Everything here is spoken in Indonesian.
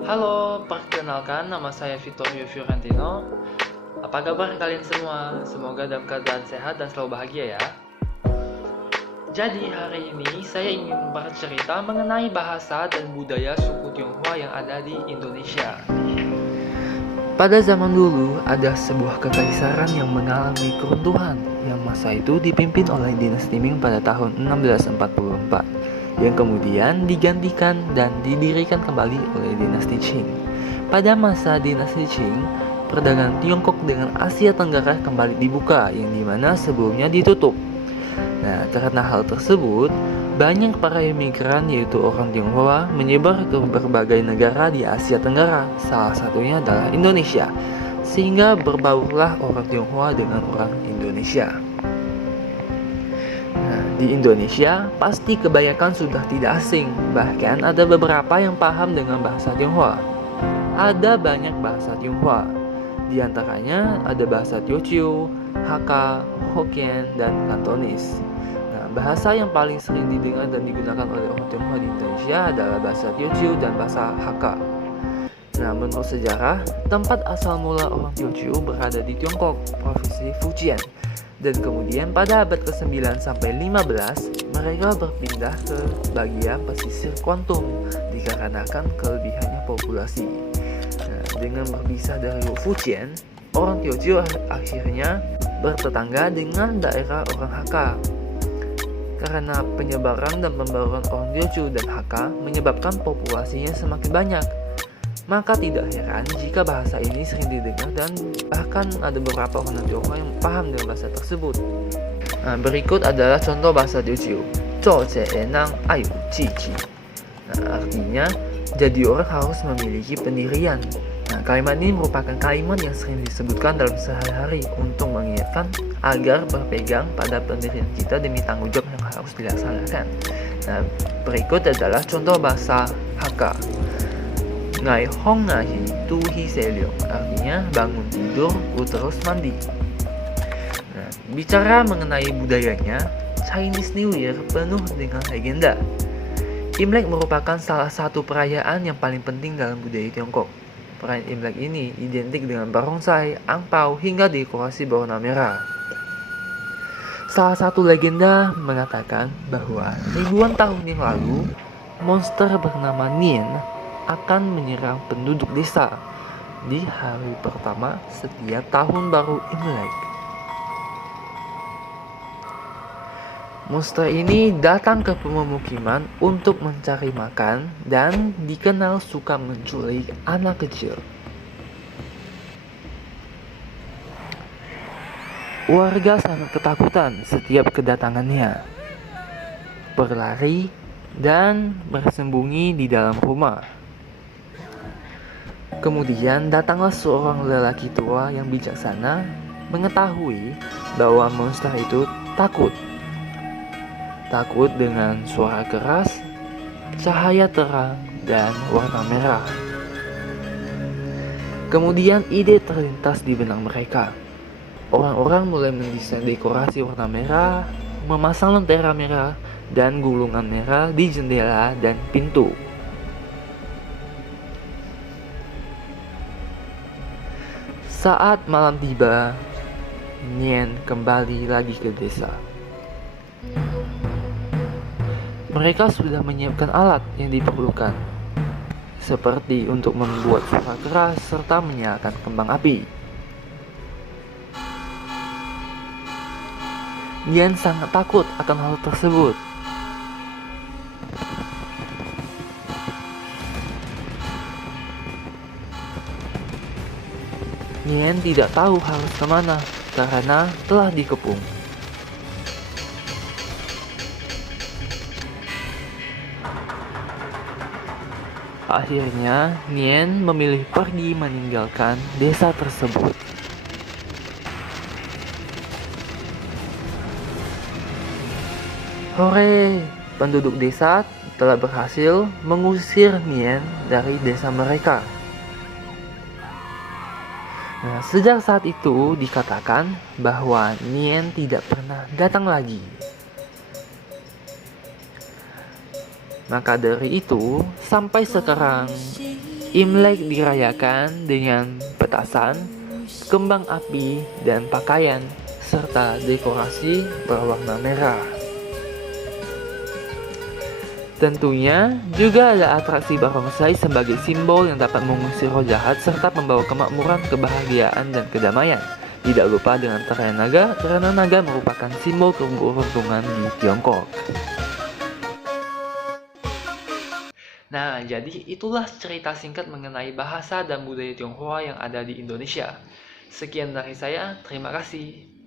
Halo, perkenalkan nama saya Vittorio Fiorentino. Apa kabar kalian semua? Semoga dalam keadaan sehat dan selalu bahagia ya. Jadi hari ini saya ingin bercerita mengenai bahasa dan budaya suku Tionghoa yang ada di Indonesia. Pada zaman dulu ada sebuah kekaisaran yang mengalami keruntuhan yang masa itu dipimpin oleh dinasti Ming pada tahun 1644 yang kemudian digantikan dan didirikan kembali oleh dinasti Qing. Pada masa dinasti Qing, perdagangan Tiongkok dengan Asia Tenggara kembali dibuka yang dimana sebelumnya ditutup. Nah, karena hal tersebut, banyak para imigran yaitu orang Tionghoa menyebar ke berbagai negara di Asia Tenggara, salah satunya adalah Indonesia, sehingga berbaurlah orang Tionghoa dengan orang Indonesia. Nah, di Indonesia pasti kebanyakan sudah tidak asing, bahkan ada beberapa yang paham dengan bahasa Tionghoa. Ada banyak bahasa Tionghoa, di antaranya ada bahasa Teochew, Hakka, Hokkien, dan Kantonis. Bahasa yang paling sering didengar dan digunakan oleh orang Tionghoa di Indonesia adalah bahasa Teochew dan bahasa Hakka. Nah, menurut sejarah, tempat asal mula orang Teochew berada di Tiongkok, provinsi Fujian. Dan kemudian pada abad ke-9 sampai 15, mereka berpindah ke bagian pesisir Kwantung dikarenakan kelebihannya populasi. Nah, dengan berpisah dari Fujian, orang Teochew akhirnya bertetangga dengan daerah orang Hakka. Karena penyebaran dan pembaruan orang Teochew dan Hakka menyebabkan populasinya semakin banyak. Maka tidak heran jika bahasa ini sering didengar dan bahkan ada beberapa orang Tionghoa yang paham dengan bahasa tersebut. Nah, berikut adalah contoh bahasa Teochew. Nah, artinya, jadi orang harus memiliki pendirian. Nah, kalimat ini merupakan kalimat yang sering disebutkan dalam sehari-hari untuk mengingatkan agar berpegang pada pendirian kita demi tanggung jawab yang harus dilaksanakan. Nah, berikut adalah contoh bahasa Hakka. Ngai hong ngahi tu hi seliong, artinya bangun tidur ku terus mandi. Nah, bicara mengenai budayanya, Chinese New Year penuh dengan legenda. Imlek merupakan salah satu perayaan yang paling penting dalam budaya Tiongkok. Perayaan Imlek ini identik dengan barongsai, angpau, hingga dekorasi berwarna merah. Salah satu legenda mengatakan bahwa ribuan tahun yang lalu, monster bernama Nien akan menyerang penduduk desa di hari pertama setiap tahun baru Imlek. Monster ini datang ke pemukiman untuk mencari makan dan dikenal suka menculik anak kecil. Warga sangat ketakutan setiap kedatangannya, berlari dan bersembunyi di dalam rumah. Kemudian datanglah seorang lelaki tua yang bijaksana mengetahui bahwa monster itu takut dengan suara keras, cahaya terang, dan warna merah. Kemudian ide terlintas di benak mereka. Orang-orang mulai mendesain dekorasi warna merah, memasang lentera merah, dan gulungan merah di jendela dan pintu. Saat malam tiba, Nien kembali lagi ke desa. Mereka sudah menyiapkan alat yang diperlukan, seperti untuk membuat suara keras serta menyalakan kembang api. Nien sangat takut akan hal tersebut. Nien tidak tahu harus kemana karena telah dikepung. Akhirnya, Nien memilih pergi meninggalkan desa tersebut. Hore! Penduduk desa telah berhasil mengusir Nien dari desa mereka. Nah, sejak saat itu dikatakan bahwa Nien tidak pernah datang lagi. Maka dari itu, sampai sekarang Imlek dirayakan dengan petasan, kembang api, dan pakaian, serta dekorasi berwarna merah. Tentunya juga ada atraksi barongsai sebagai simbol yang dapat mengusir roh jahat serta membawa kemakmuran, kebahagiaan, dan kedamaian. Tidak lupa dengan tarian naga, karena naga merupakan simbol keberuntungan di Tiongkok. Nah, jadi itulah cerita singkat mengenai bahasa dan budaya Tionghoa yang ada di Indonesia. Sekian dari saya, terima kasih.